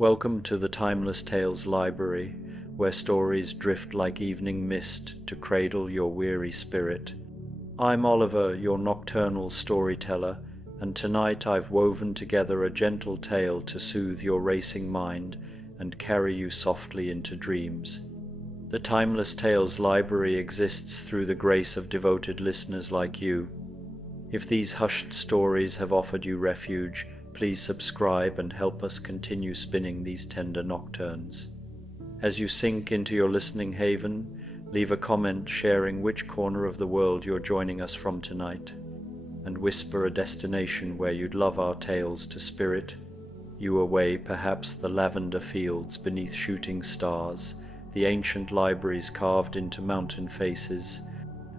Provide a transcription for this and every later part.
Welcome to the Timeless Tales Library, where stories drift like evening mist to cradle your weary spirit. I'm Oliver, your nocturnal storyteller, and tonight I've woven together a gentle tale to soothe your racing mind and carry you softly into dreams. The Timeless Tales Library exists through the grace of devoted listeners like you. If these hushed stories have offered you refuge, please subscribe and help us continue spinning these tender nocturnes. As you sink into your listening haven, leave a comment sharing which corner of the world you're joining us from tonight, and whisper a destination where you'd love our tales to spirit you away, perhaps the lavender fields beneath shooting stars, the ancient libraries carved into mountain faces,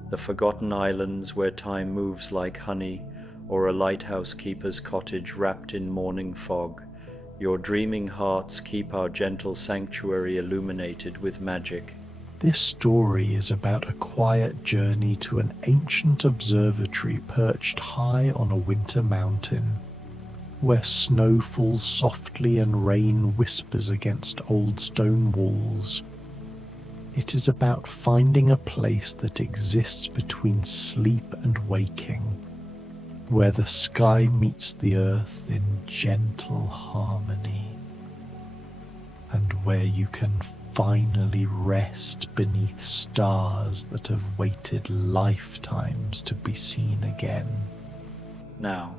the forgotten islands where time moves like honey, or a lighthouse keeper's cottage wrapped in morning fog. Your dreaming hearts keep our gentle sanctuary illuminated with magic. This story is about a quiet journey to an ancient observatory perched high on a winter mountain, where snow falls softly and rain whispers against old stone walls. It is about finding a place that exists between sleep and waking, where the sky meets the earth in gentle harmony, and where you can finally rest beneath stars that have waited lifetimes to be seen again. Now,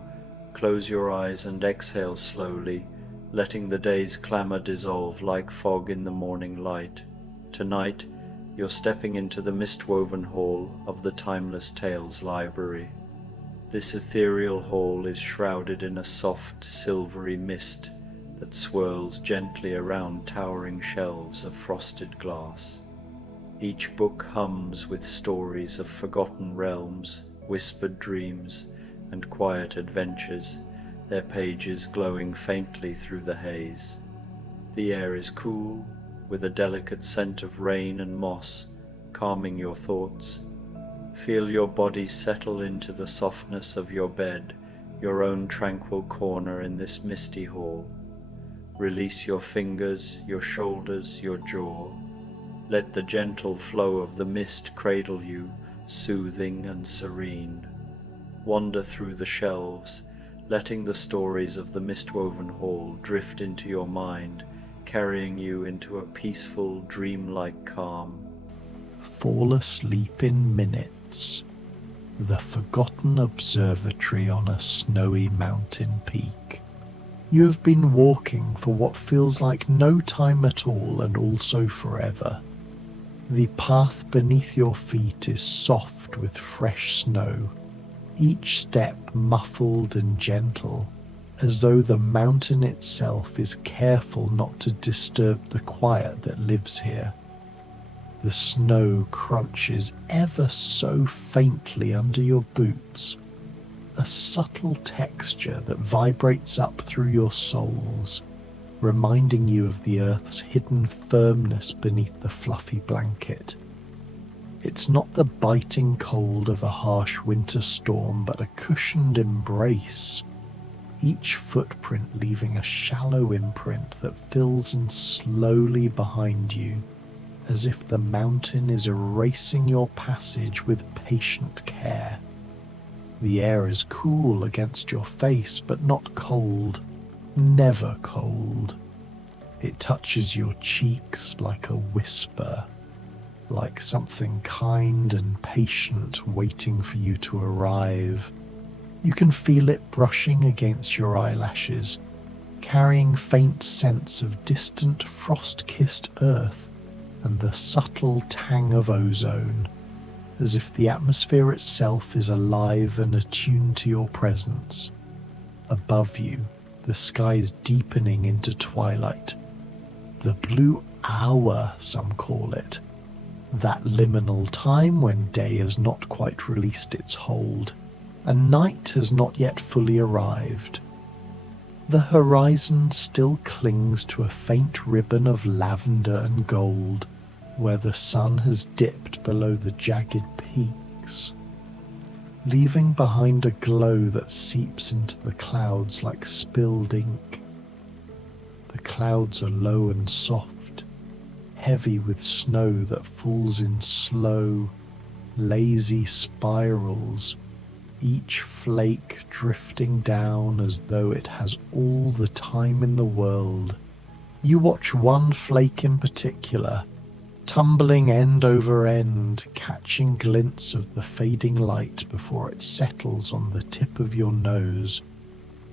close your eyes and exhale slowly, letting the day's clamor dissolve like fog in the morning light. Tonight, you're stepping into the mist-woven hall of the Timeless Tales Library. This ethereal hall is shrouded in a soft, silvery mist that swirls gently around towering shelves of frosted glass. Each book hums with stories of forgotten realms, whispered dreams, and quiet adventures, their pages glowing faintly through the haze. The air is cool, with a delicate scent of rain and moss, calming your thoughts. Feel your body settle into the softness of your bed, your own tranquil corner in this misty hall. Release your fingers, your shoulders, your jaw. Let the gentle flow of the mist cradle you, soothing and serene. Wander through the shelves, letting the stories of the mist-woven hall drift into your mind, carrying you into a peaceful, dreamlike calm. Fall asleep in minutes. The forgotten observatory on a snowy mountain peak. You have been walking for what feels like no time at all and also forever. The path beneath your feet is soft with fresh snow, each step muffled and gentle, as though the mountain itself is careful not to disturb the quiet that lives here. The snow crunches ever so faintly under your boots, a subtle texture that vibrates up through your soles, reminding you of the earth's hidden firmness beneath the fluffy blanket. It's not the biting cold of a harsh winter storm, but a cushioned embrace, each footprint leaving a shallow imprint that fills in slowly behind you, as if the mountain is erasing your passage with patient care. The air is cool against your face, but not cold, never cold. It touches your cheeks like a whisper, like something kind and patient waiting for you to arrive. You can feel it brushing against your eyelashes, carrying faint scents of distant frost-kissed earth and the subtle tang of ozone, as if the atmosphere itself is alive and attuned to your presence. Above you, the sky is deepening into twilight. The blue hour, some call it. That liminal time when day has not quite released its hold, and night has not yet fully arrived. The horizon still clings to a faint ribbon of lavender and gold, where the sun has dipped below the jagged peaks, leaving behind a glow that seeps into the clouds like spilled ink. The clouds are low and soft, heavy with snow that falls in slow, lazy spirals, each flake drifting down as though it has all the time in the world. You watch one flake in particular, tumbling end over end, catching glints of the fading light before it settles on the tip of your nose,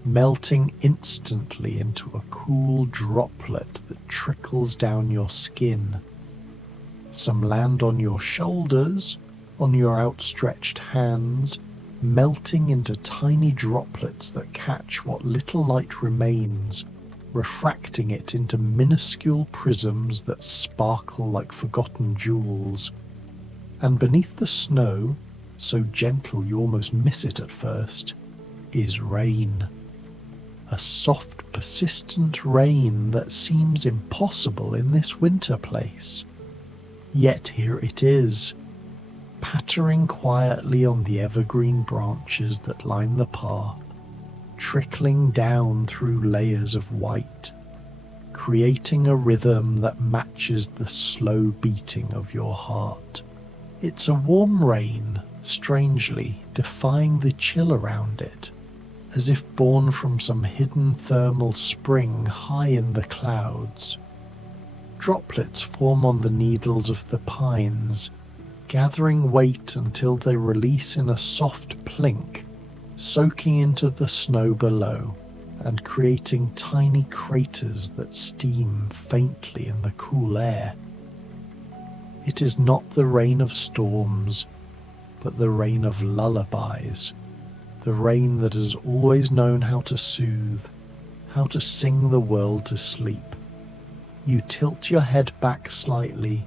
melting instantly into a cool droplet that trickles down your skin. Some land on your shoulders, on your outstretched hands, melting into tiny droplets that catch what little light remains, refracting it into minuscule prisms that sparkle like forgotten jewels. And beneath the snow, so gentle you almost miss it at first, is rain. A soft, persistent rain that seems impossible in this winter place. Yet here it is, pattering quietly on the evergreen branches that line the path, trickling down through layers of white, creating a rhythm that matches the slow beating of your heart. It's a warm rain, strangely defying the chill around it, as if born from some hidden thermal spring high in the clouds. Droplets form on the needles of the pines, gathering weight until they release in a soft plink, soaking into the snow below and creating tiny craters that steam faintly in the cool air. It is not the rain of storms, but the rain of lullabies, the rain that has always known how to soothe, how to sing the world to sleep. You tilt your head back slightly,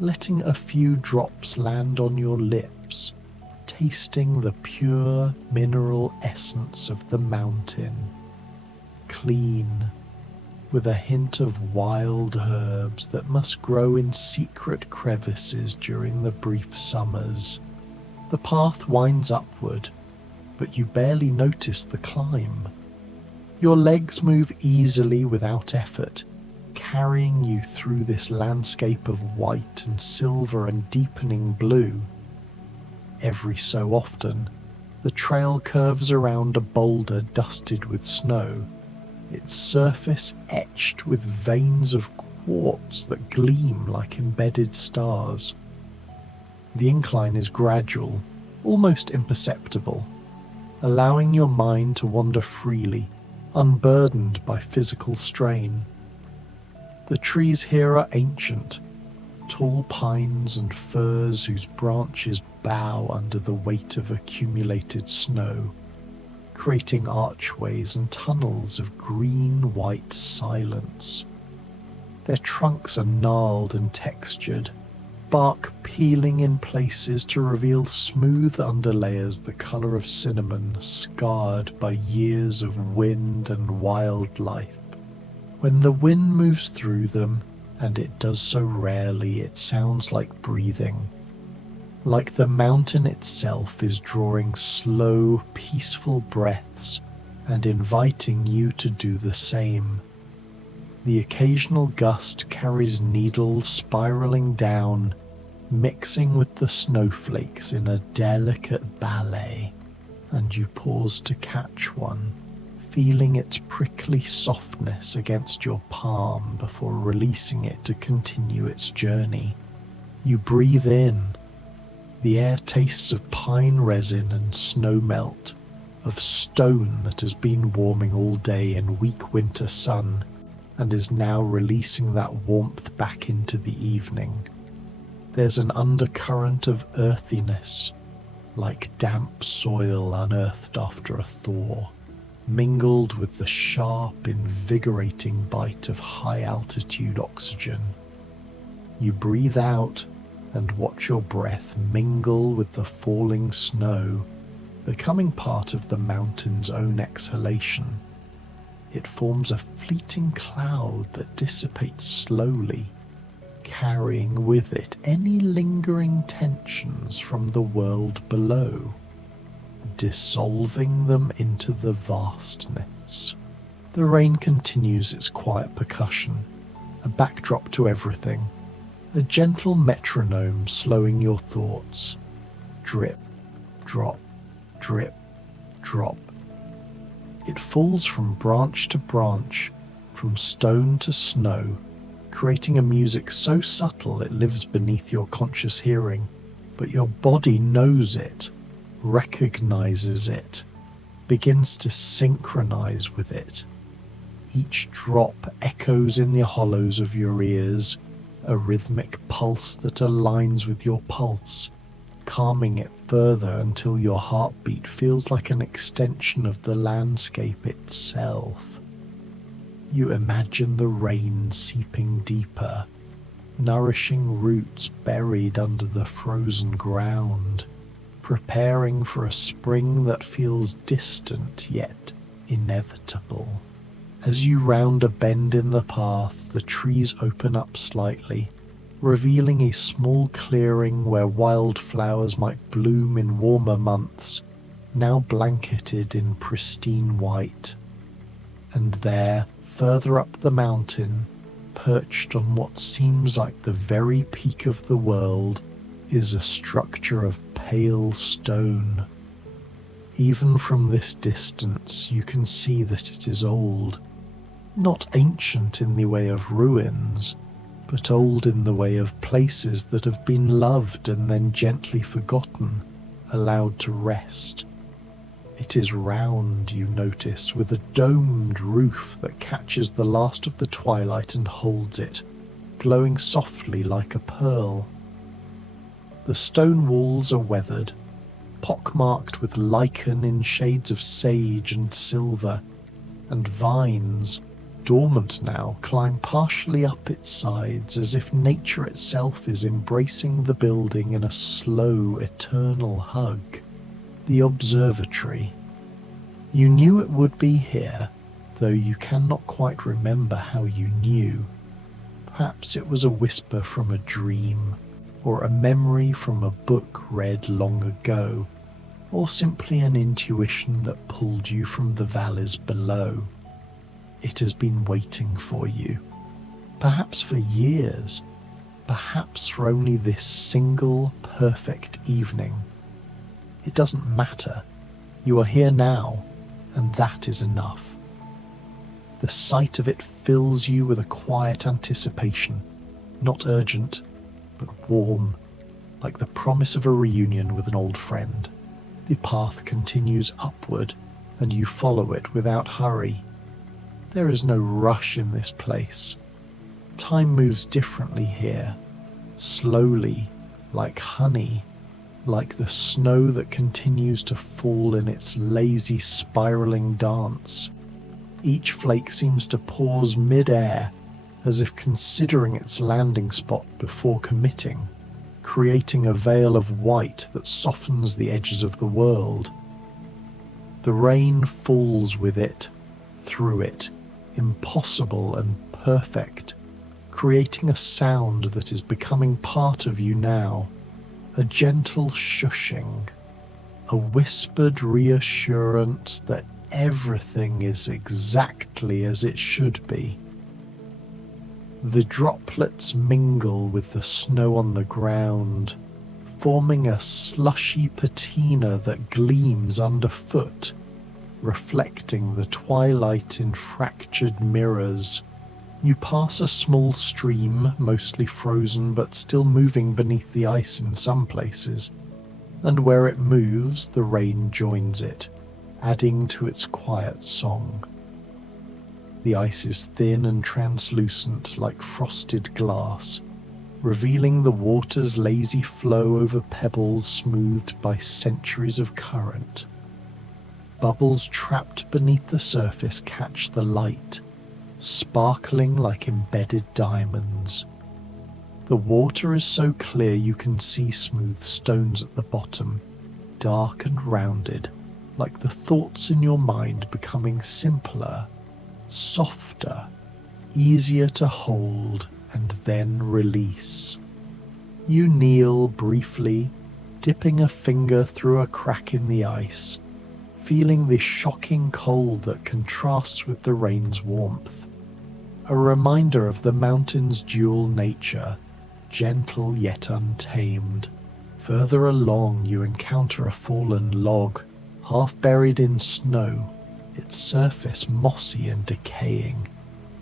letting a few drops land on your lips, tasting the pure mineral essence of the mountain. Clean, with a hint of wild herbs that must grow in secret crevices during the brief summers. The path winds upward, but you barely notice the climb. Your legs move easily without effort, carrying you through this landscape of white and silver and deepening blue. Every so often, the trail curves around a boulder dusted with snow, its surface etched with veins of quartz that gleam like embedded stars. The incline is gradual, almost imperceptible, allowing your mind to wander freely, unburdened by physical strain. The trees here are ancient, tall pines and firs whose branches bow under the weight of accumulated snow, creating archways and tunnels of green-white silence. Their trunks are gnarled and textured, bark peeling in places to reveal smooth underlayers the colour of cinnamon, scarred by years of wind and wildlife. When the wind moves through them, and it does so rarely, it sounds like breathing, like the mountain itself is drawing slow, peaceful breaths and inviting you to do the same. The occasional gust carries needles spiraling down, mixing with the snowflakes in a delicate ballet, and you pause to catch one, feeling its prickly softness against your palm before releasing it to continue its journey. You breathe in. The air tastes of pine resin and snow melt, of stone that has been warming all day in weak winter sun and is now releasing that warmth back into the evening. There's an undercurrent of earthiness, like damp soil unearthed after a thaw, mingled with the sharp, invigorating bite of high-altitude oxygen. You breathe out and watch your breath mingle with the falling snow, becoming part of the mountain's own exhalation. It forms a fleeting cloud that dissipates slowly, carrying with it any lingering tensions from the world below, dissolving them into the vastness. The rain continues its quiet percussion, a backdrop to everything, a gentle metronome slowing your thoughts. Drip, drop, drip, drop. It falls from branch to branch, from stone to snow, creating a music so subtle it lives beneath your conscious hearing, but your body knows it, recognizes it, begins to synchronize with it. Each drop echoes in the hollows of your ears, a rhythmic pulse that aligns with your pulse, calming it further until your heartbeat feels like an extension of the landscape itself. You imagine the rain seeping deeper, nourishing roots buried under the frozen ground, preparing for a spring that feels distant yet inevitable. As you round a bend in the path, the trees open up slightly, revealing a small clearing where wildflowers might bloom in warmer months, now blanketed in pristine white. And there, further up the mountain, perched on what seems like the very peak of the world, is a structure of pale stone. Even from this distance, you can see that it is old. Not ancient in the way of ruins, but old in the way of places that have been loved and then gently forgotten, allowed to rest. It is round, you notice, with a domed roof that catches the last of the twilight and holds it, glowing softly like a pearl. The stone walls are weathered, pockmarked with lichen in shades of sage and silver, and vines, dormant now, climb partially up its sides as if nature itself is embracing the building in a slow, eternal hug. The observatory. You knew it would be here, though you cannot quite remember how you knew. Perhaps it was a whisper from a dream, or a memory from a book read long ago, or simply an intuition that pulled you from the valleys below. It has been waiting for you, perhaps for years, perhaps for only this single perfect evening. It doesn't matter. You are here now, and that is enough. The sight of it fills you with a quiet anticipation, not urgent, but warm, like the promise of a reunion with an old friend. The path continues upward, and you follow it without hurry. There is no rush in this place. Time moves differently here, slowly, like honey, like the snow that continues to fall in its lazy spiraling dance. Each flake seems to pause mid-air, as if considering its landing spot before committing, creating a veil of white that softens the edges of the world. The rain falls with it, through it, impossible and perfect, creating a sound that is becoming part of you now, a gentle shushing, a whispered reassurance that everything is exactly as it should be. The droplets mingle with the snow on the ground, forming a slushy patina that gleams underfoot, reflecting the twilight in fractured mirrors. You pass a small stream, mostly frozen but still moving beneath the ice in some places, and where it moves, the rain joins it, adding to its quiet song. The ice is thin and translucent like frosted glass, revealing the water's lazy flow over pebbles smoothed by centuries of current. Bubbles trapped beneath the surface catch the light, sparkling like embedded diamonds. The water is so clear you can see smooth stones at the bottom, dark and rounded, like the thoughts in your mind becoming simpler, softer, easier to hold and then release. You kneel briefly, dipping a finger through a crack in the ice, feeling the shocking cold that contrasts with the rain's warmth. A reminder of the mountain's dual nature, gentle yet untamed. Further along, you encounter a fallen log, half buried in snow, its surface mossy and decaying,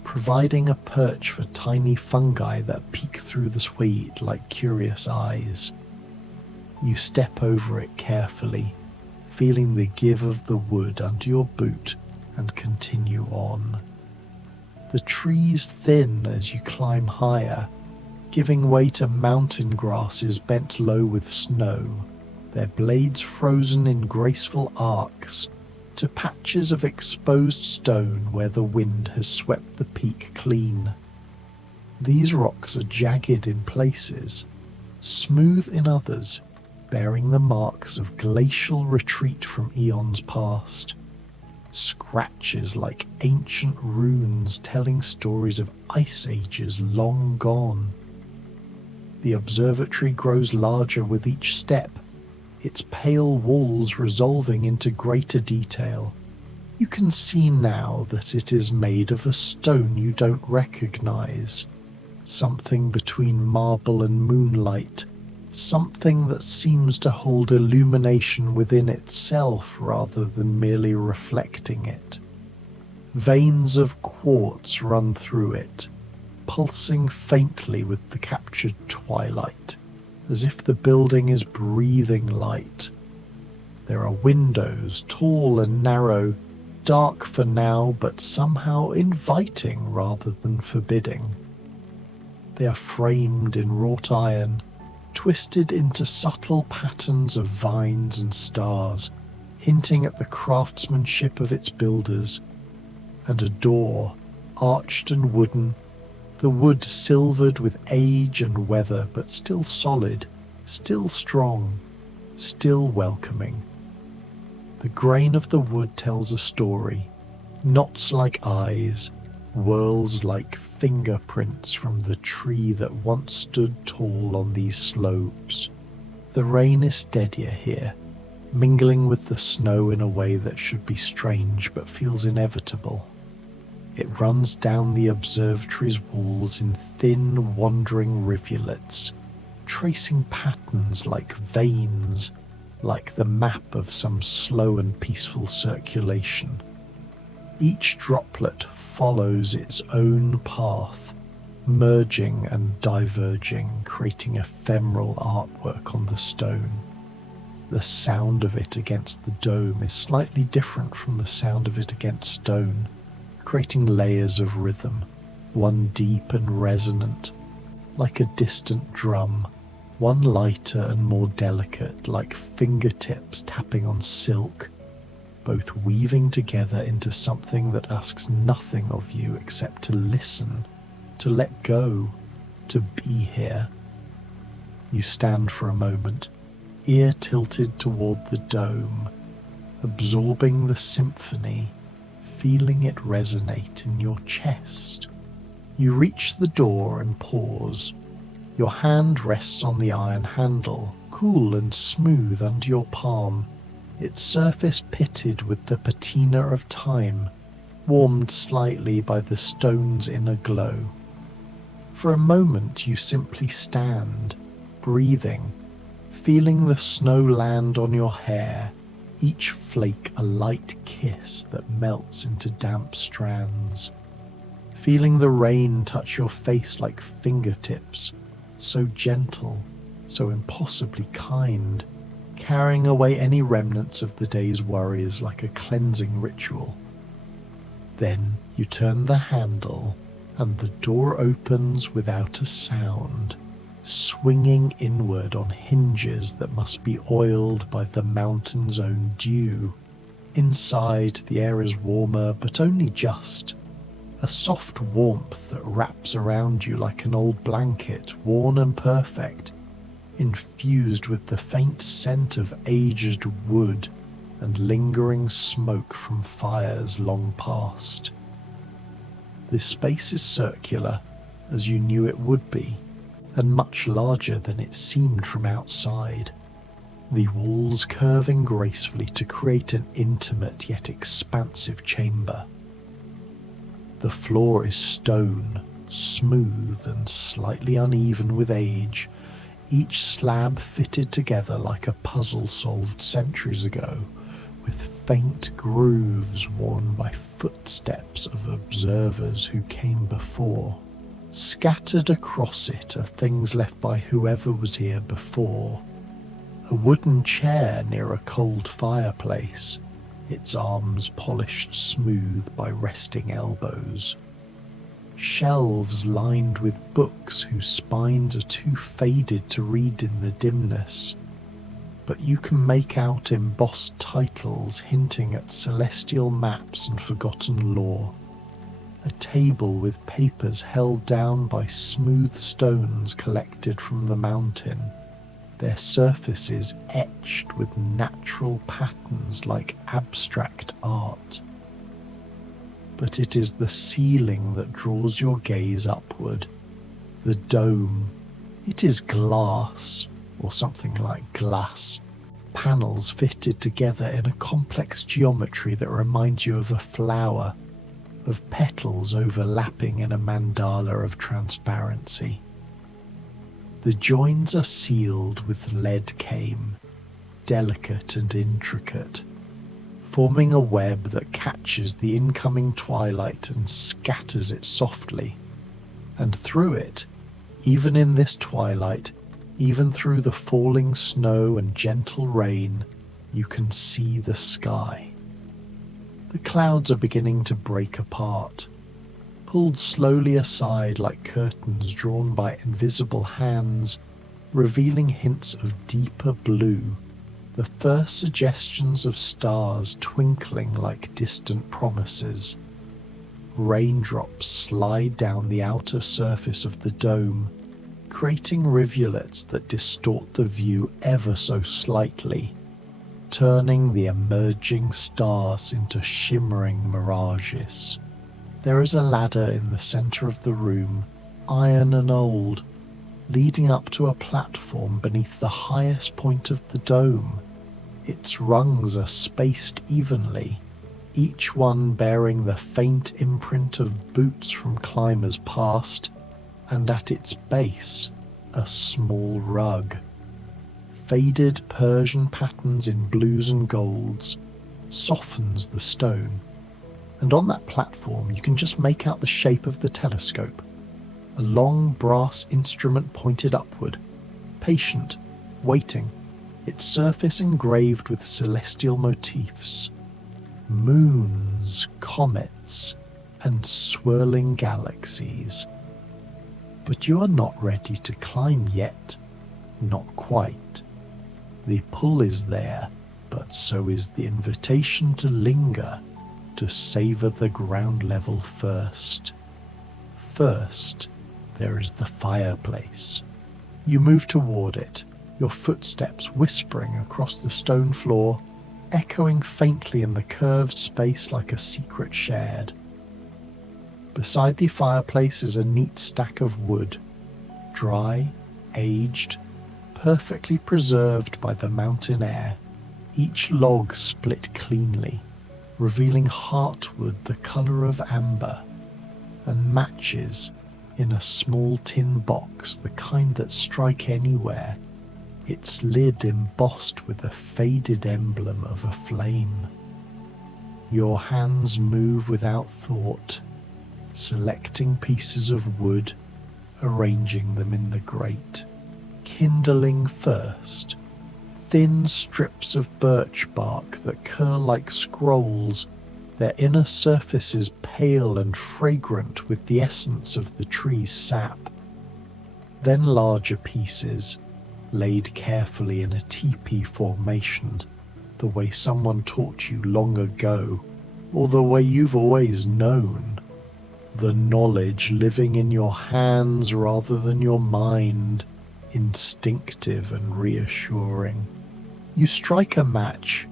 providing a perch for tiny fungi that peek through the weed like curious eyes. You step over it carefully, feeling the give of the wood under your boot, and continue on. The trees thin as you climb higher, giving way to mountain grasses bent low with snow, their blades frozen in graceful arcs, to patches of exposed stone where the wind has swept the peak clean. These rocks are jagged in places, smooth in others, bearing the marks of glacial retreat from eons past. Scratches like ancient runes telling stories of ice ages long gone. The observatory grows larger with each step, its pale walls resolving into greater detail. You can see now that it is made of a stone you don't recognize, something between marble and moonlight, something that seems to hold illumination within itself rather than merely reflecting it. Veins of quartz run through it, pulsing faintly with the captured twilight, as if the building is breathing light. There are windows, tall and narrow, dark for now, but somehow inviting rather than forbidding. They are framed in wrought iron, twisted into subtle patterns of vines and stars, hinting at the craftsmanship of its builders. And a door, arched and wooden, the wood silvered with age and weather, but still solid, still strong, still welcoming. The grain of the wood tells a story, knots like eyes, whirls like fingerprints from the tree that once stood tall on these slopes. The rain is steadier here, mingling with the snow in a way that should be strange but feels inevitable. It runs down the observatory's walls in thin, wandering rivulets, tracing patterns like veins, like the map of some slow and peaceful circulation. Each droplet follows its own path, merging and diverging, creating ephemeral artwork on the stone. The sound of it against the dome is slightly different from the sound of it against stone, creating layers of rhythm, one deep and resonant, like a distant drum, one lighter and more delicate, like fingertips tapping on silk, both weaving together into something that asks nothing of you except to listen, to let go, to be here. You stand for a moment, ear tilted toward the dome, absorbing the symphony, feeling it resonate in your chest. You reach the door and pause. Your hand rests on the iron handle, cool and smooth under your palm, its surface pitted with the patina of time, warmed slightly by the stone's inner glow. For a moment you simply stand, breathing, feeling the snow land on your hair, each flake a light kiss that melts into damp strands. Feeling the rain touch your face like fingertips, so gentle, so impossibly kind, carrying away any remnants of the day's worries like a cleansing ritual. Then you turn the handle, and the door opens without a sound, swinging inward on hinges that must be oiled by the mountain's own dew. Inside, the air is warmer, but only just. A soft warmth that wraps around you like an old blanket, worn and perfect, infused with the faint scent of aged wood and lingering smoke from fires long past. This space is circular, as you knew it would be, and much larger than it seemed from outside. the walls curving gracefully to create an intimate yet expansive chamber. The floor is stone, smooth and slightly uneven with age, each slab fitted together like a puzzle solved centuries ago, with faint grooves worn by footsteps of observers who came before. Scattered across it are things left by whoever was here before. A wooden chair near a cold fireplace, its arms polished smooth by resting elbows. Shelves lined with books whose spines are too faded to read in the dimness, but you can make out embossed titles hinting at celestial maps and forgotten lore. A table with papers held down by smooth stones collected from the mountain, their surfaces etched with natural patterns like abstract art. But it is the ceiling that draws your gaze upward. The dome. It is glass, or something like glass. Panels fitted together in a complex geometry that reminds you of a flower, of petals overlapping in a mandala of transparency. The joins are sealed with lead cane, delicate and intricate, forming a web that catches the incoming twilight and scatters it softly. And through it, even in this twilight, even through the falling snow and gentle rain, you can see the sky. The clouds are beginning to break apart, pulled slowly aside like curtains drawn by invisible hands, revealing hints of deeper blue, the first suggestions of stars twinkling like distant promises. Raindrops slide down the outer surface of the dome, creating rivulets that distort the view ever so slightly, turning the emerging stars into shimmering mirages. There is a ladder in the center of the room, iron and old, leading up to a platform beneath the highest point of the dome. Its rungs are spaced evenly, each one bearing the faint imprint of boots from climbers past, and at its base, a small rug. Faded Persian patterns in blues and golds softens the stone, and on that platform you can just make out the shape of the telescope, a long brass instrument pointed upward, patient, waiting, its surface engraved with celestial motifs, moons, comets, and swirling galaxies. But you are not ready to climb yet, not quite. The pull is there, but so is the invitation to linger, to savor the ground level first. First, there is the fireplace. You move toward it, your footsteps whispering across the stone floor, echoing faintly in the curved space like a secret shared. Beside the fireplace is a neat stack of wood, dry, aged, perfectly preserved by the mountain air, each log split cleanly, revealing heartwood the colour of amber, and matches in a small tin box, the kind that strike anywhere, its lid embossed with a faded emblem of a flame. Your hands move without thought, selecting pieces of wood, arranging them in the grate, kindling first, thin strips of birch bark that curl like scrolls, their inner surfaces pale and fragrant with the essence of the tree's sap. Then larger pieces, laid carefully in a teepee formation, the way someone taught you long ago, or the way you've always known. The knowledge living in your hands rather than your mind, instinctive and reassuring. You strike a match,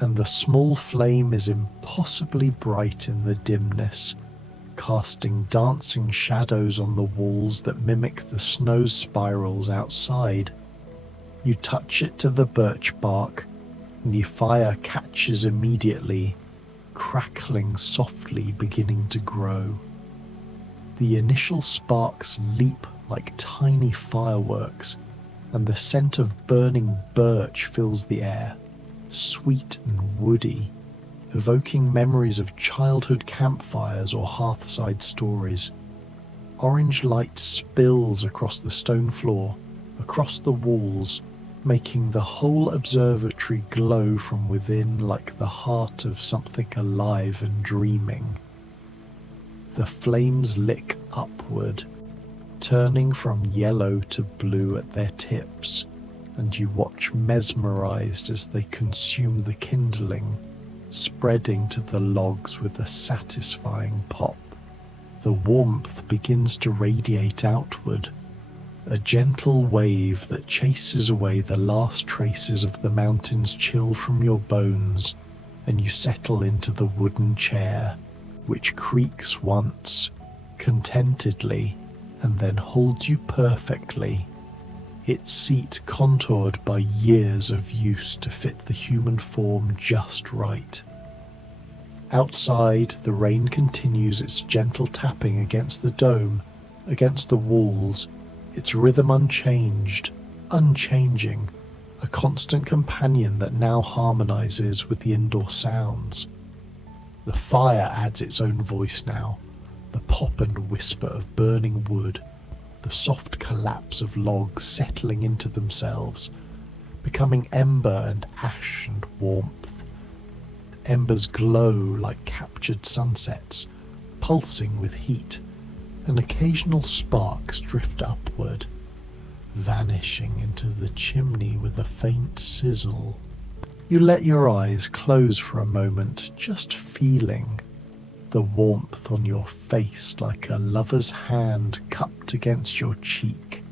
and the small flame is impossibly bright in the dimness, casting dancing shadows on the walls that mimic the snow spirals outside. You touch it to the birch bark, and the fire catches immediately, crackling softly, beginning to grow. The initial sparks leap like tiny fireworks, and the scent of burning birch fills the air, sweet and woody, evoking memories of childhood campfires or hearthside stories. Orange light spills across the stone floor, across the walls, making the whole observatory glow from within like the heart of something alive and dreaming. The flames lick upward, turning from yellow to blue at their tips, and you watch mesmerized as they consume the kindling, spreading to the logs with a satisfying pop. The warmth begins to radiate outward, a gentle wave that chases away the last traces of the mountain's chill from your bones, and you settle into the wooden chair, which creaks once, contentedly, and then holds you perfectly, its seat contoured by years of use to fit the human form just right. Outside, the rain continues its gentle tapping against the dome, against the walls, its rhythm unchanged, unchanging, a constant companion that now harmonizes with the indoor sounds. The fire adds its own voice now, the pop and whisper of burning wood, the soft collapse of logs settling into themselves, becoming ember and ash and warmth. The embers glow like captured sunsets, pulsing with heat, and occasional sparks drift upward, vanishing into the chimney with a faint sizzle. You let your eyes close for a moment, just feeling the warmth on your face like a lover's hand cupped against your cheek,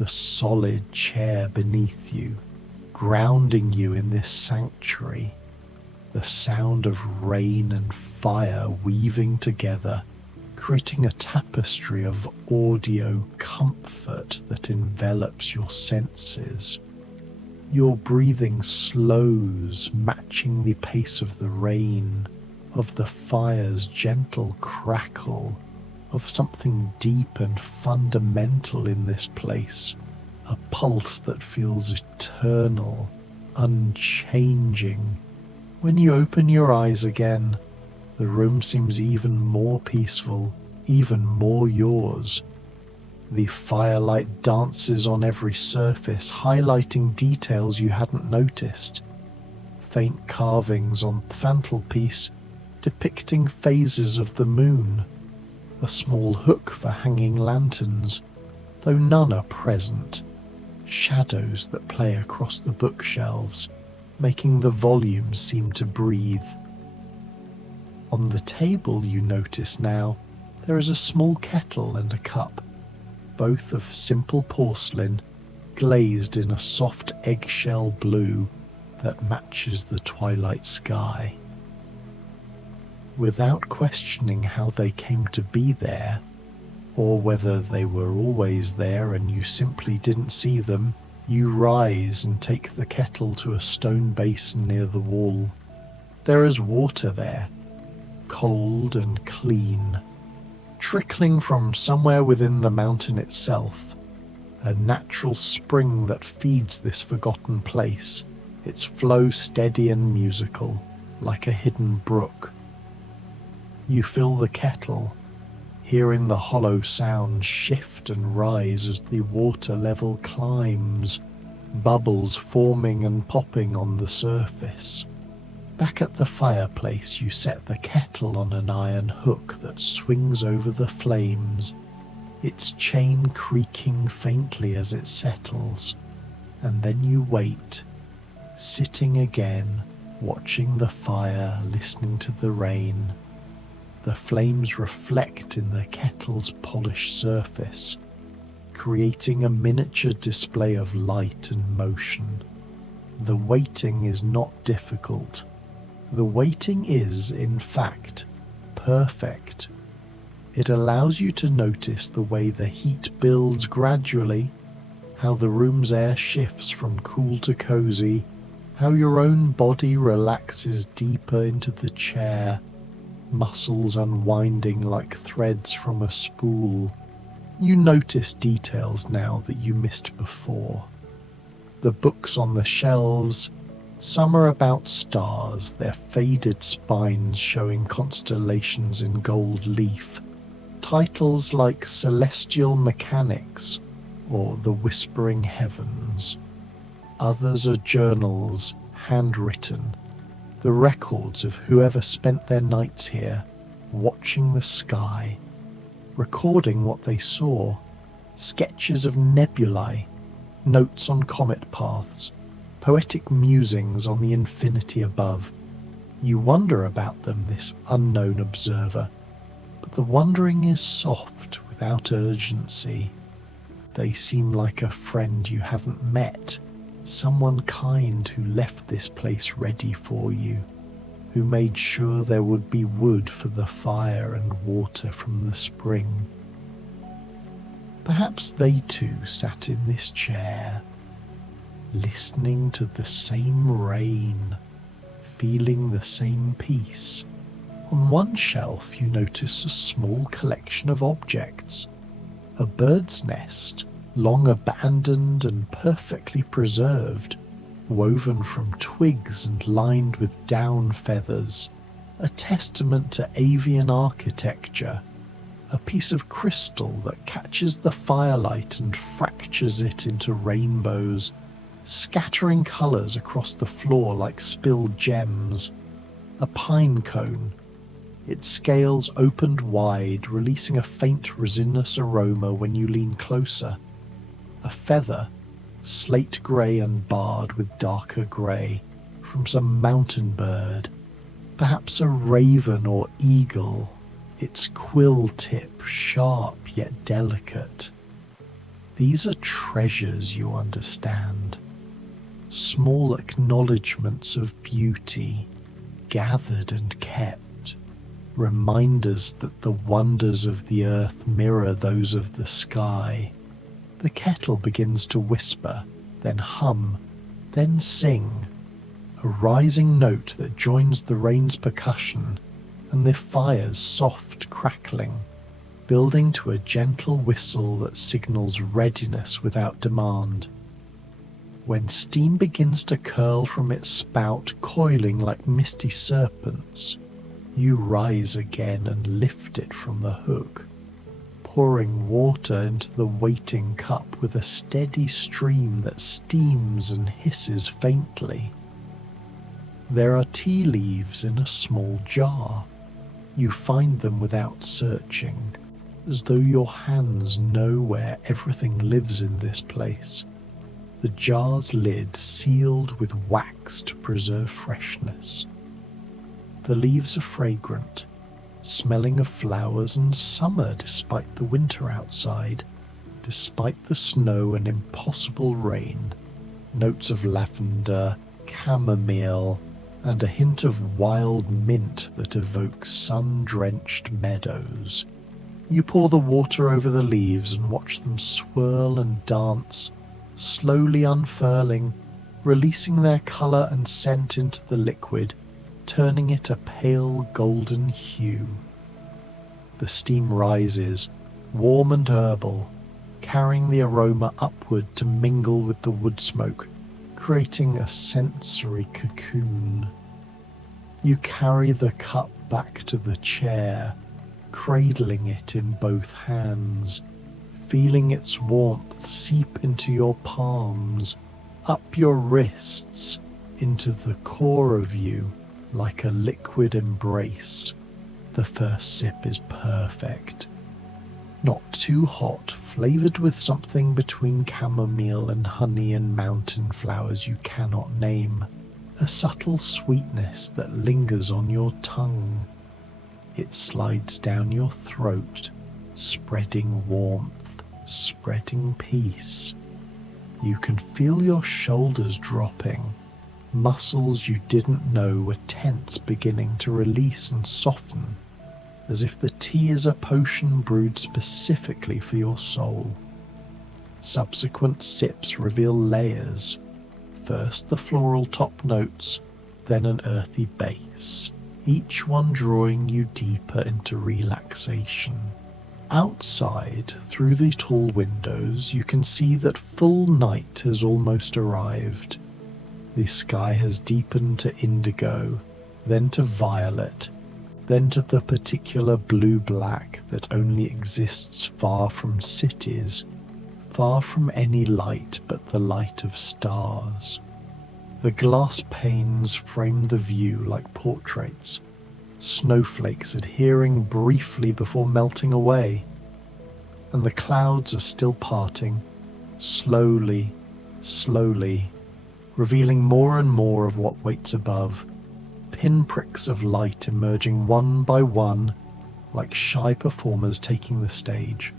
the solid chair beneath you, grounding you in this sanctuary, the sound of rain and fire weaving together, creating a tapestry of audio comfort that envelops your senses. Your breathing slows, matching the pace of the rain, of the fire's gentle crackle, of something deep and fundamental in this place, a pulse that feels eternal, unchanging. When you open your eyes again, the room seems even more peaceful, even more yours. The firelight dances on every surface, highlighting details you hadn't noticed. Faint carvings on the mantelpiece depicting phases of the moon. A small hook for hanging lanterns, though none are present. Shadows that play across the bookshelves, making the volumes seem to breathe. On the table, you notice now, there is a small kettle and a cup, both of simple porcelain, glazed in a soft eggshell blue that matches the twilight sky. Without questioning how they came to be there, or whether they were always there and you simply didn't see them, you rise and take the kettle to a stone basin near the wall. There is water there, cold and clean, trickling from somewhere within the mountain itself, a natural spring that feeds this forgotten place, its flow steady and musical, like a hidden brook. You fill the kettle, hearing the hollow sound shift and rise as the water level climbs, bubbles forming and popping on the surface. Back at the fireplace, you set the kettle on an iron hook that swings over the flames, its chain creaking faintly as it settles, and then you wait, sitting again, watching the fire, listening to the rain. The flames reflect in the kettle's polished surface, creating a miniature display of light and motion. The waiting is not difficult. The waiting is, in fact, perfect. It allows you to notice the way the heat builds gradually, how the room's air shifts from cool to cozy, how your own body relaxes deeper into the chair, muscles unwinding like threads from a spool. You notice details now that you missed before. The books on the shelves, some are about stars, their faded spines showing constellations in gold leaf. Titles like Celestial Mechanics or The Whispering Heavens. Others are journals, handwritten, the records of whoever spent their nights here, watching the sky, recording what they saw, sketches of nebulae, notes on comet paths, poetic musings on the infinity above. You wonder about them, this unknown observer, but the wondering is soft, without urgency. They seem like a friend you haven't met, someone kind who left this place ready for you, who made sure there would be wood for the fire and water from the spring. Perhaps they too sat in this chair, listening to the same rain, feeling the same peace. On one shelf you notice a small collection of objects, a bird's nest, long abandoned and perfectly preserved, woven from twigs and lined with down feathers, a testament to avian architecture, a piece of crystal that catches the firelight and fractures it into rainbows, scattering colours across the floor like spilled gems, a pine cone, its scales opened wide, releasing a faint resinous aroma when you lean closer, a feather, slate grey and barred with darker grey, from some mountain bird, perhaps a raven or eagle, its quill tip sharp yet delicate. These are treasures, you understand, small acknowledgements of beauty, gathered and kept, reminders that the wonders of the earth mirror those of the sky. The kettle begins to whisper, then hum, then sing, a rising note that joins the rain's percussion and the fire's soft crackling, building to a gentle whistle that signals readiness without demand. When steam begins to curl from its spout, coiling like misty serpents, you rise again and lift it from the hook, pouring water into the waiting cup with a steady stream that steams and hisses faintly. There are tea leaves in a small jar. You find them without searching, as though your hands know where everything lives in this place. The jar's lid sealed with wax to preserve freshness. The leaves are fragrant, smelling of flowers and summer despite the winter outside, despite the snow and impossible rain. Notes of lavender, chamomile, and a hint of wild mint that evokes sun-drenched meadows. You pour the water over the leaves and watch them swirl and dance, slowly unfurling, releasing their colour and scent into the liquid, turning it a pale golden hue. The steam rises, warm and herbal, carrying the aroma upward to mingle with the wood smoke, creating a sensory cocoon. You carry the cup back to the chair, cradling it in both hands, feeling its warmth seep into your palms, up your wrists, into the core of you, like a liquid embrace. The first sip is perfect. Not too hot, flavoured with something between chamomile and honey and mountain flowers you cannot name. A subtle sweetness that lingers on your tongue. It slides down your throat, spreading warmth, spreading peace. You can feel your shoulders dropping. Muscles you didn't know were tense beginning to release and soften, as if the tea is a potion brewed specifically for your soul. Subsequent sips reveal layers. First the floral top notes, then an earthy base, each one drawing you deeper into relaxation. Outside, through the tall windows, you can see that full night has almost arrived. The sky has deepened to indigo, then to violet, then to the particular blue-black that only exists far from cities, far from any light but the light of stars. The glass panes frame the view like portraits, snowflakes adhering briefly before melting away, and the clouds are still parting, slowly, slowly, revealing more and more of what waits above, pinpricks of light emerging one by one, like shy performers taking the stage.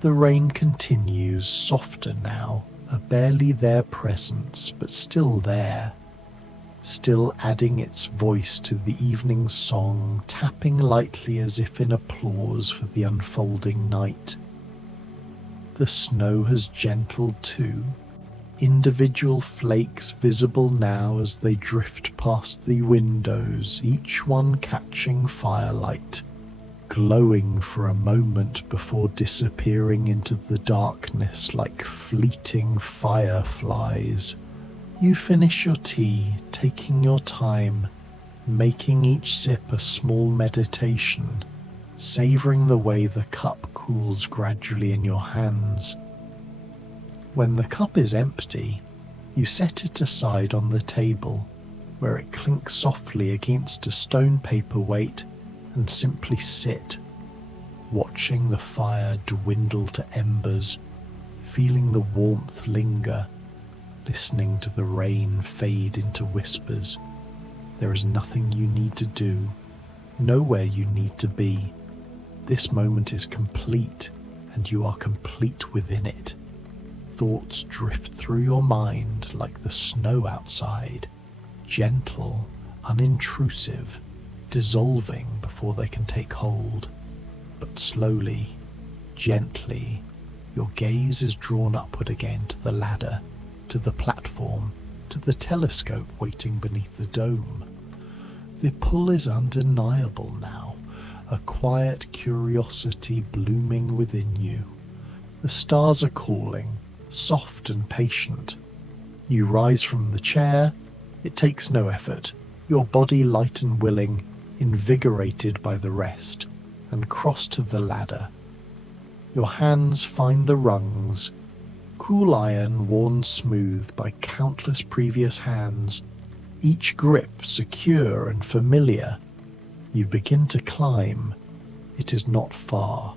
The rain continues, softer now, a barely there presence, but still there, still adding its voice to the evening song, tapping lightly as if in applause for the unfolding night. The snow has gentled too, individual flakes visible now as they drift past the windows, each one catching firelight, glowing for a moment before disappearing into the darkness like fleeting fireflies. You finish your tea, taking your time, making each sip a small meditation, savouring the way the cup cools gradually in your hands. When the cup is empty, you set it aside on the table, where it clinks softly against a stone paperweight, and simply sit, watching the fire dwindle to embers, feeling the warmth linger, listening to the rain fade into whispers. There is nothing you need to do, nowhere you need to be. This moment is complete, and you are complete within it. Thoughts drift through your mind like the snow outside, gentle, unintrusive, dissolving before they can take hold. But slowly, gently, your gaze is drawn upward again to the ladder, to the platform, to the telescope waiting beneath the dome. The pull is undeniable now, a quiet curiosity blooming within you. The stars are calling, soft and patient. You rise from the chair. It takes no effort, your body light and willing, invigorated by the rest, and cross to the ladder. Your hands find the rungs, cool iron worn smooth by countless previous hands, each grip secure and familiar. You begin to climb. It is not far.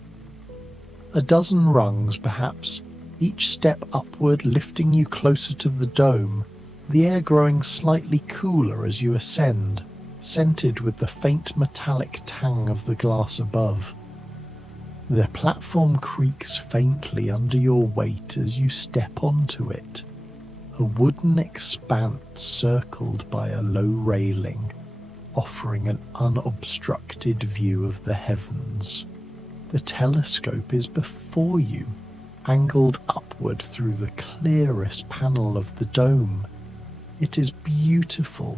A dozen rungs, perhaps, each step upward lifting you closer to the dome, the air growing slightly cooler as you ascend, scented with the faint metallic tang of the glass above. The platform creaks faintly under your weight as you step onto it, a wooden expanse circled by a low railing, offering an unobstructed view of the heavens. The telescope is before you, angled upward through the clearest panel of the dome. It is beautiful,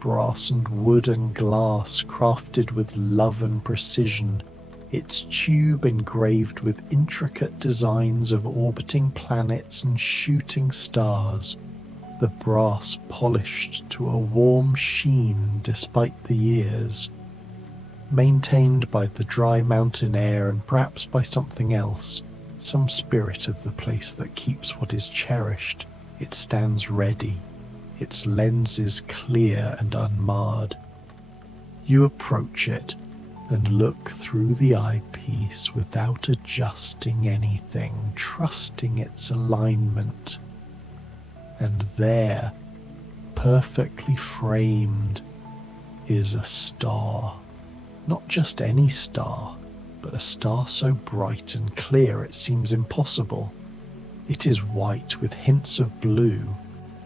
brass and wood and glass crafted with love and precision, its tube engraved with intricate designs of orbiting planets and shooting stars, the brass polished to a warm sheen despite the years, maintained by the dry mountain air and perhaps by something else, some spirit of the place that keeps what is cherished. It stands ready, its lenses clear and unmarred. You approach it and look through the eyepiece without adjusting anything, trusting its alignment. And there, perfectly framed, is a star. Not just any star, but a star so bright and clear it seems impossible. It is white with hints of blue,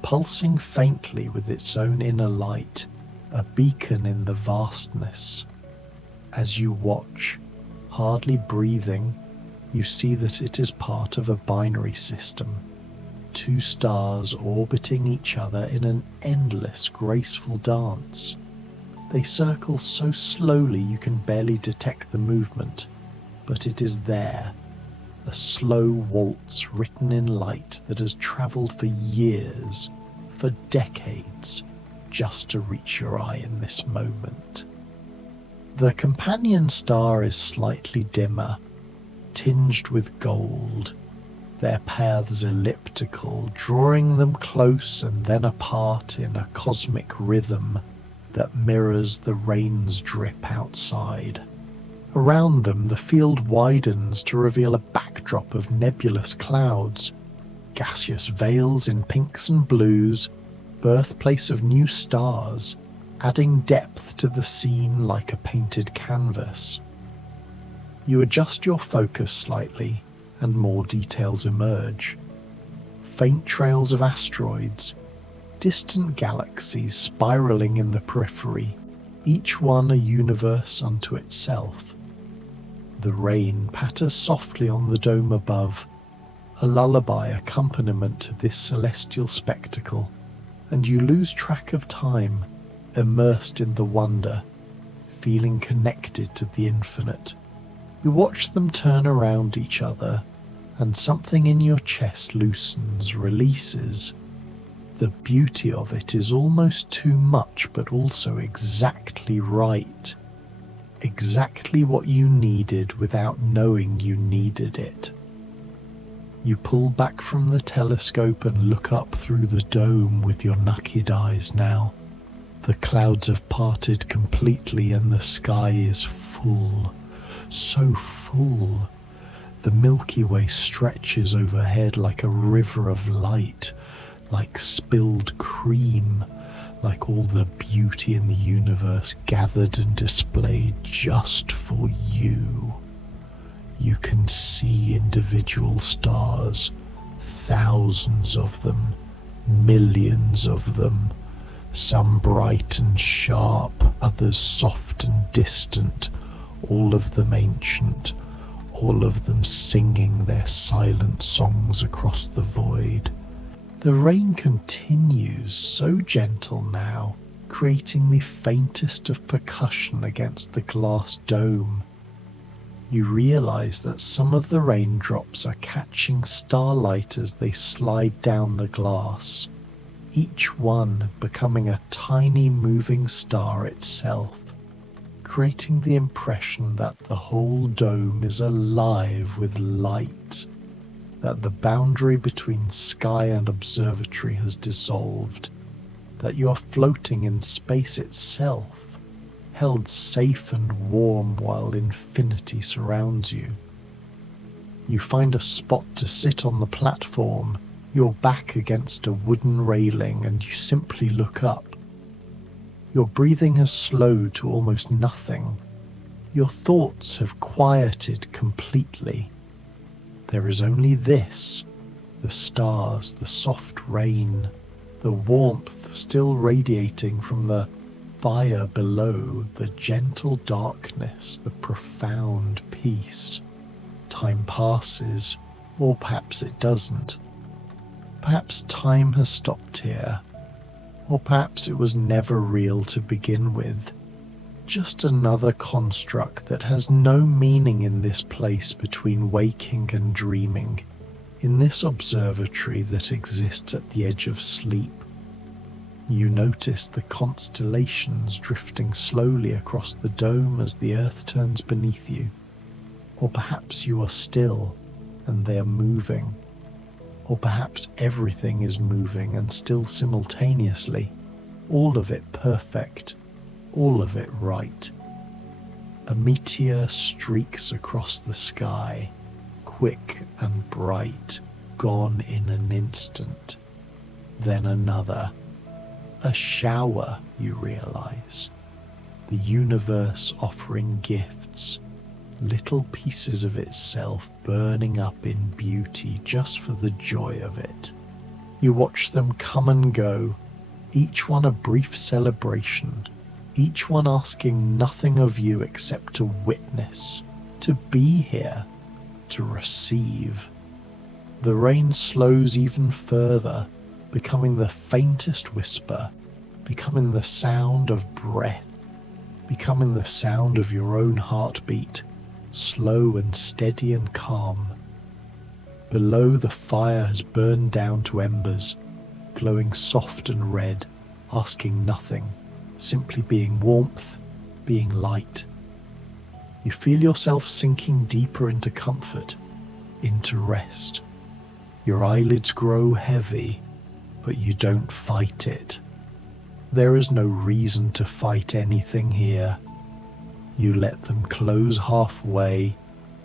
pulsing faintly with its own inner light, a beacon in the vastness. As you watch, hardly breathing, You see that it is part of a binary system, two stars orbiting each other in an endless, graceful dance. They circle so slowly you can barely detect the movement, but it is there, a slow waltz written in light that has travelled for years, for decades, just to reach your eye in this moment. The companion star is slightly dimmer, tinged with gold, their paths elliptical, drawing them close and then apart in a cosmic rhythm that mirrors the rain's drip outside. Around them, the field widens to reveal a backdrop of nebulous clouds, gaseous veils in pinks and blues, birthplace of new stars, adding depth to the scene like a painted canvas. You adjust your focus slightly, and more details emerge. Faint trails of asteroids, distant galaxies spiraling in the periphery, each one a universe unto itself. The rain patters softly on the dome above, a lullaby accompaniment to this celestial spectacle, and you lose track of time, immersed in the wonder, feeling connected to the infinite. You watch them turn around each other, and something in your chest loosens, releases. The beauty of it is almost too much, but also exactly right. Exactly what you needed without knowing you needed it. You pull back from the telescope and look up through the dome with your naked eyes now. The clouds have parted completely and the sky is full, so full. The Milky Way stretches overhead like a river of light, like spilled cream, like all the beauty in the universe gathered and displayed just for you. You can see individual stars, thousands of them, millions of them, some bright and sharp, others soft and distant, all of them ancient, all of them singing their silent songs across the void. The rain continues, so gentle now, creating the faintest of percussion against the glass dome. You realize that some of the raindrops are catching starlight as they slide down the glass, each one becoming a tiny moving star itself, creating the impression that the whole dome is alive with light, that the boundary between sky and observatory has dissolved, that you are floating in space itself, held safe and warm while infinity surrounds you. You find a spot to sit on the platform, your back against a wooden railing, and you simply look up. Your breathing has slowed to almost nothing. Your thoughts have quieted completely. There is only this, the stars, the soft rain, the warmth still radiating from the fire below, the gentle darkness, the profound peace. Time passes, or perhaps it doesn't. Perhaps time has stopped here, or perhaps it was never real to begin with. Just another construct that has no meaning in this place between waking and dreaming, in this observatory that exists at the edge of sleep. You notice the constellations drifting slowly across the dome as the earth turns beneath you. Or perhaps you are still and they are moving. Or perhaps everything is moving and still simultaneously, all of it perfect, all of it right. A meteor streaks across the sky, quick and bright, gone in an instant. Then another. A shower, you realize. The universe offering gifts, little pieces of itself burning up in beauty just for the joy of it. You watch them come and go, each one a brief celebration, each one asking nothing of you except to witness, to be here, to receive. The rain slows even further, becoming the faintest whisper, becoming the sound of breath, becoming the sound of your own heartbeat, slow and steady and calm. Below, the fire has burned down to embers, glowing soft and red, asking nothing, simply being warmth, being light. You feel yourself sinking deeper into comfort, into rest. Your eyelids grow heavy, but you don't fight it. There is no reason to fight anything here. You let them close halfway,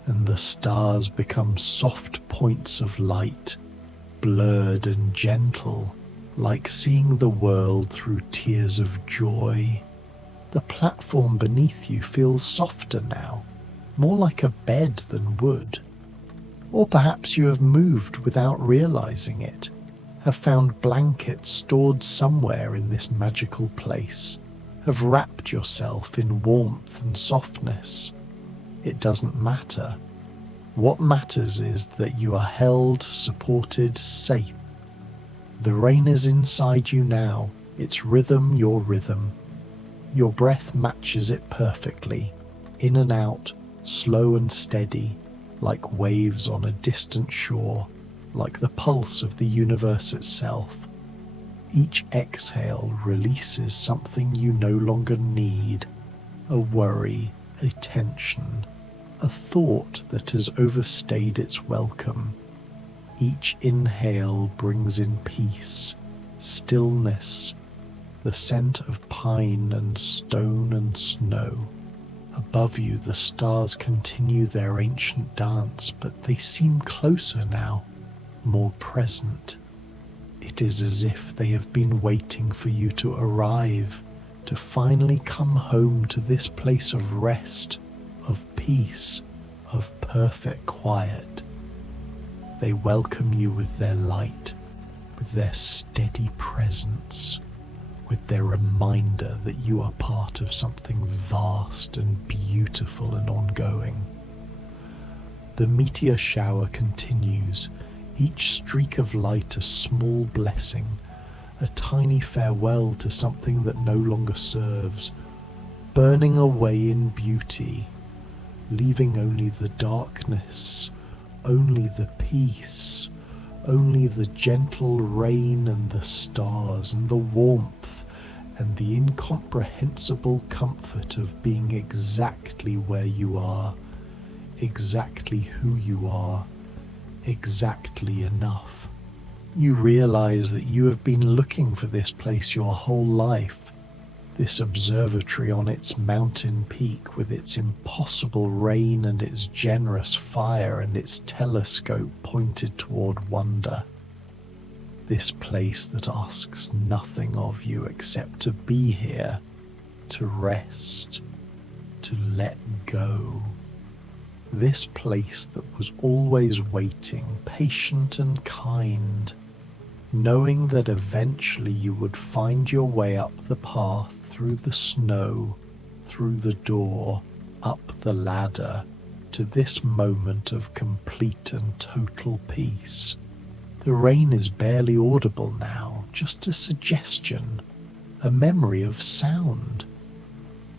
and the stars become soft points of light, blurred and gentle, like seeing the world through tears of joy. The platform beneath you feels softer now, more like a bed than wood. Or perhaps you have moved without realizing it, have found blankets stored somewhere in this magical place, have wrapped yourself in warmth and softness. It doesn't matter. What matters is that you are held, supported, safe. The rain is inside you now, its rhythm your rhythm. Your breath matches it perfectly, in and out, slow and steady, like waves on a distant shore, like the pulse of the universe itself. Each exhale releases something you no longer need, a worry, a tension, a thought that has overstayed its welcome. Each inhale brings in peace, stillness, the scent of pine and stone and snow. Above you, the stars continue their ancient dance, but they seem closer now, more present. It is as if they have been waiting for you to arrive, to finally come home to this place of rest, of peace, of perfect quiet. They welcome you with their light, with their steady presence, with their reminder that you are part of something vast and beautiful and ongoing. The meteor shower continues, each streak of light a small blessing, a tiny farewell to something that no longer serves, burning away in beauty, leaving only the darkness, only the peace, only the gentle rain and the stars and the warmth and the incomprehensible comfort of being exactly where you are, exactly who you are, exactly enough. You realize that you have been looking for this place your whole life, this observatory on its mountain peak with its impossible rain and its generous fire and its telescope pointed toward wonder. This place that asks nothing of you except to be here, to rest, to let go. This place that was always waiting, patient and kind, knowing that eventually you would find your way up the path, through the snow, through the door, up the ladder, to this moment of complete and total peace. The rain is barely audible now, just a suggestion, a memory of sound.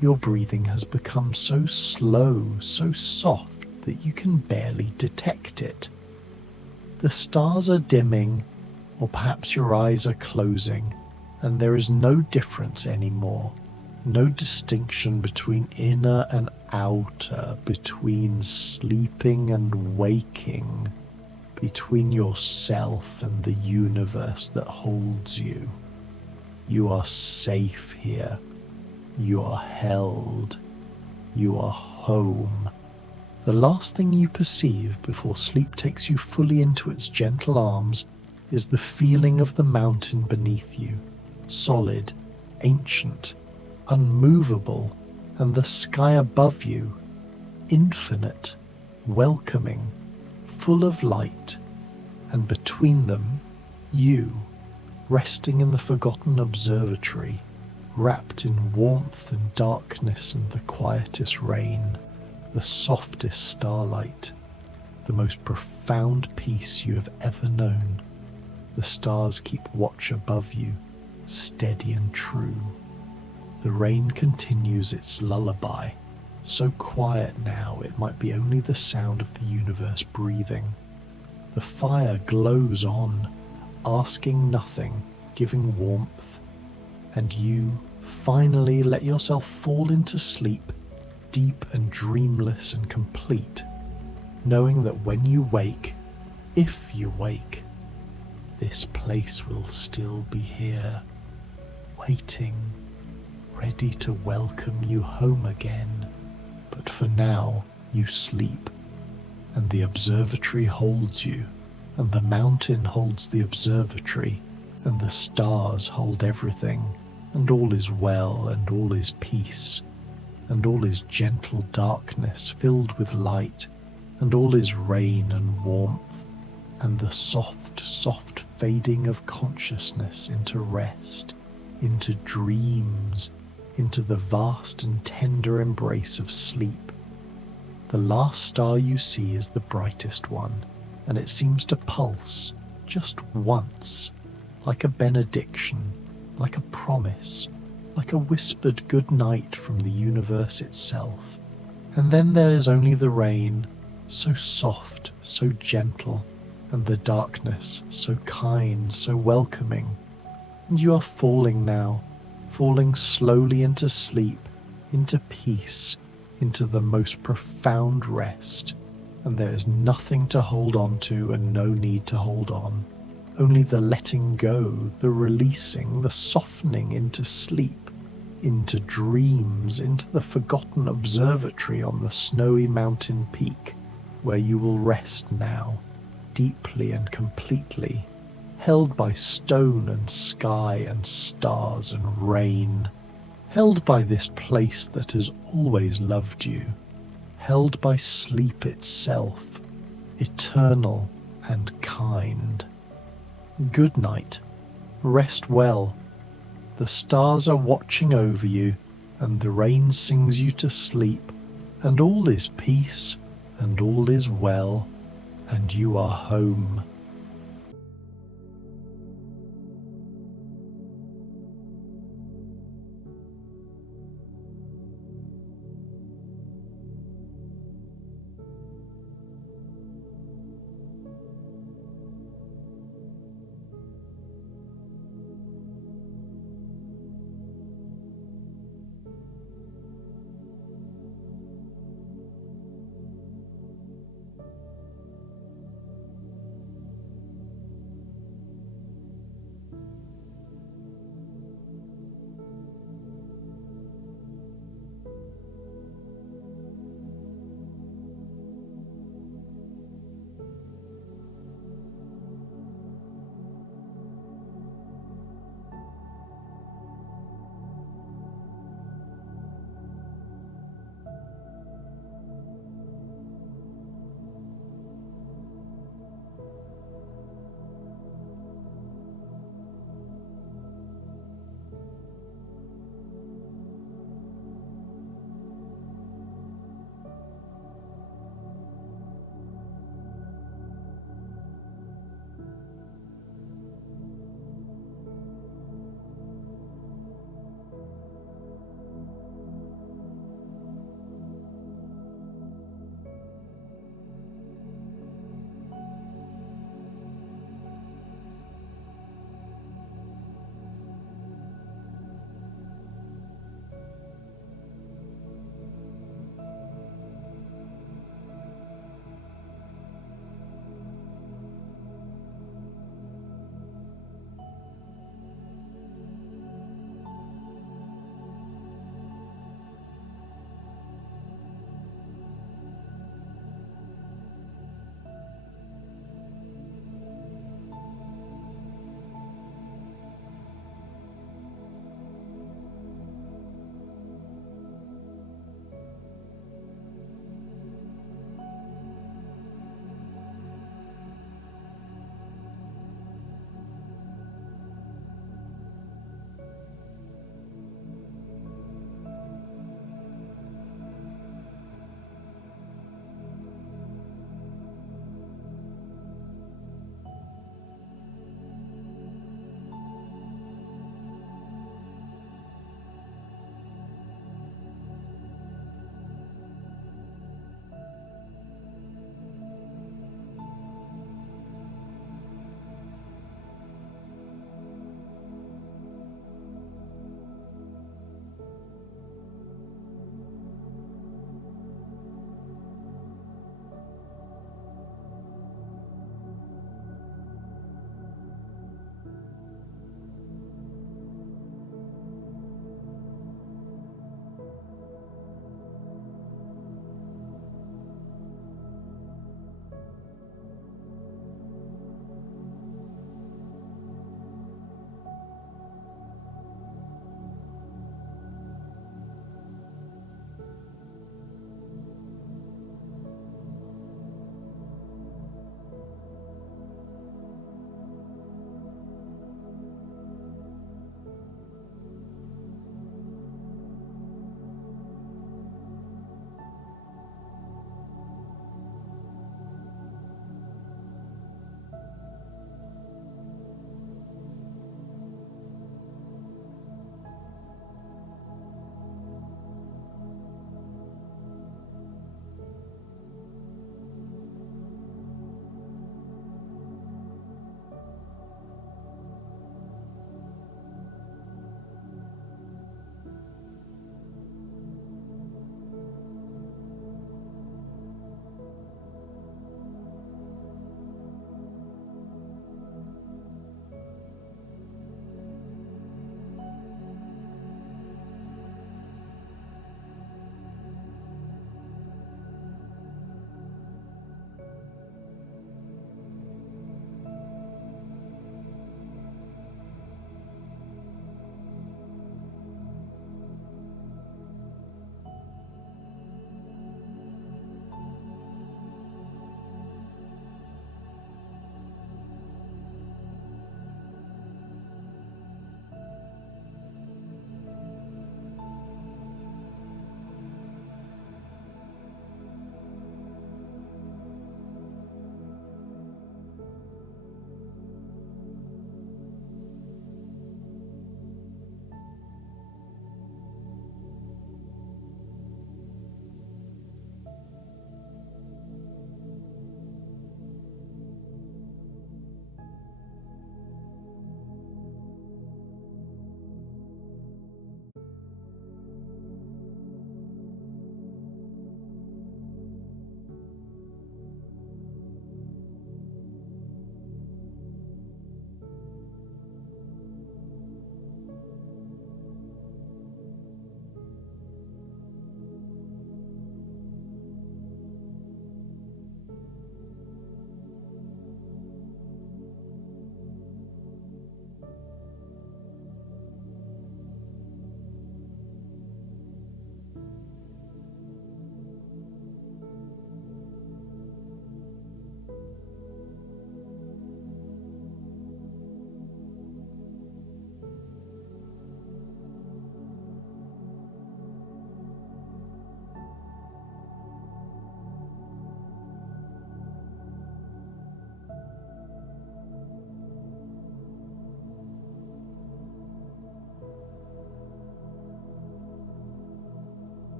Your breathing has become so slow, so soft, that you can barely detect it. The stars are dimming, or perhaps your eyes are closing, and there is no difference anymore, no distinction between inner and outer, between sleeping and waking, between yourself and the universe that holds you. You are safe here. You are held. You are home. The last thing you perceive before sleep takes you fully into its gentle arms is the feeling of the mountain beneath you, solid, ancient, unmovable, and the sky above you, infinite, welcoming, full of light, and between them, you, resting in the forgotten observatory, wrapped in warmth and darkness and the quietest rain, the softest starlight, the most profound peace you have ever known. The stars keep watch above you, steady and true. The rain continues its lullaby, so quiet now it might be only the sound of the universe breathing. The fire glows on, asking nothing, giving warmth, and you finally let yourself fall into sleep, deep and dreamless and complete, knowing that when you wake, if you wake, this place will still be here, waiting, ready to welcome you home again. But for now, you sleep, and the observatory holds you, and the mountain holds the observatory, and the stars hold everything, and all is well, and all is peace, and all is gentle darkness filled with light, and all is rain and warmth, and the soft, soft fading of consciousness into rest, into dreams, into the vast and tender embrace of sleep. The last star you see is the brightest one, and it seems to pulse just once, like a benediction, like a promise, like a whispered good night from the universe itself. And then there is only the rain, so soft, so gentle, and the darkness, so kind, so welcoming. And you are falling now, falling slowly into sleep, into peace, into the most profound rest. And there is nothing to hold on to and no need to hold on. Only the letting go, the releasing, the softening into sleep, into dreams, into the forgotten observatory on the snowy mountain peak, where you will rest now, deeply and completely, held by stone and sky and stars and rain, held by this place that has always loved you, held by sleep itself, eternal and kind. Good night. Rest well. The stars are watching over you, and the rain sings you to sleep, and all is peace, and all is well, and you are home.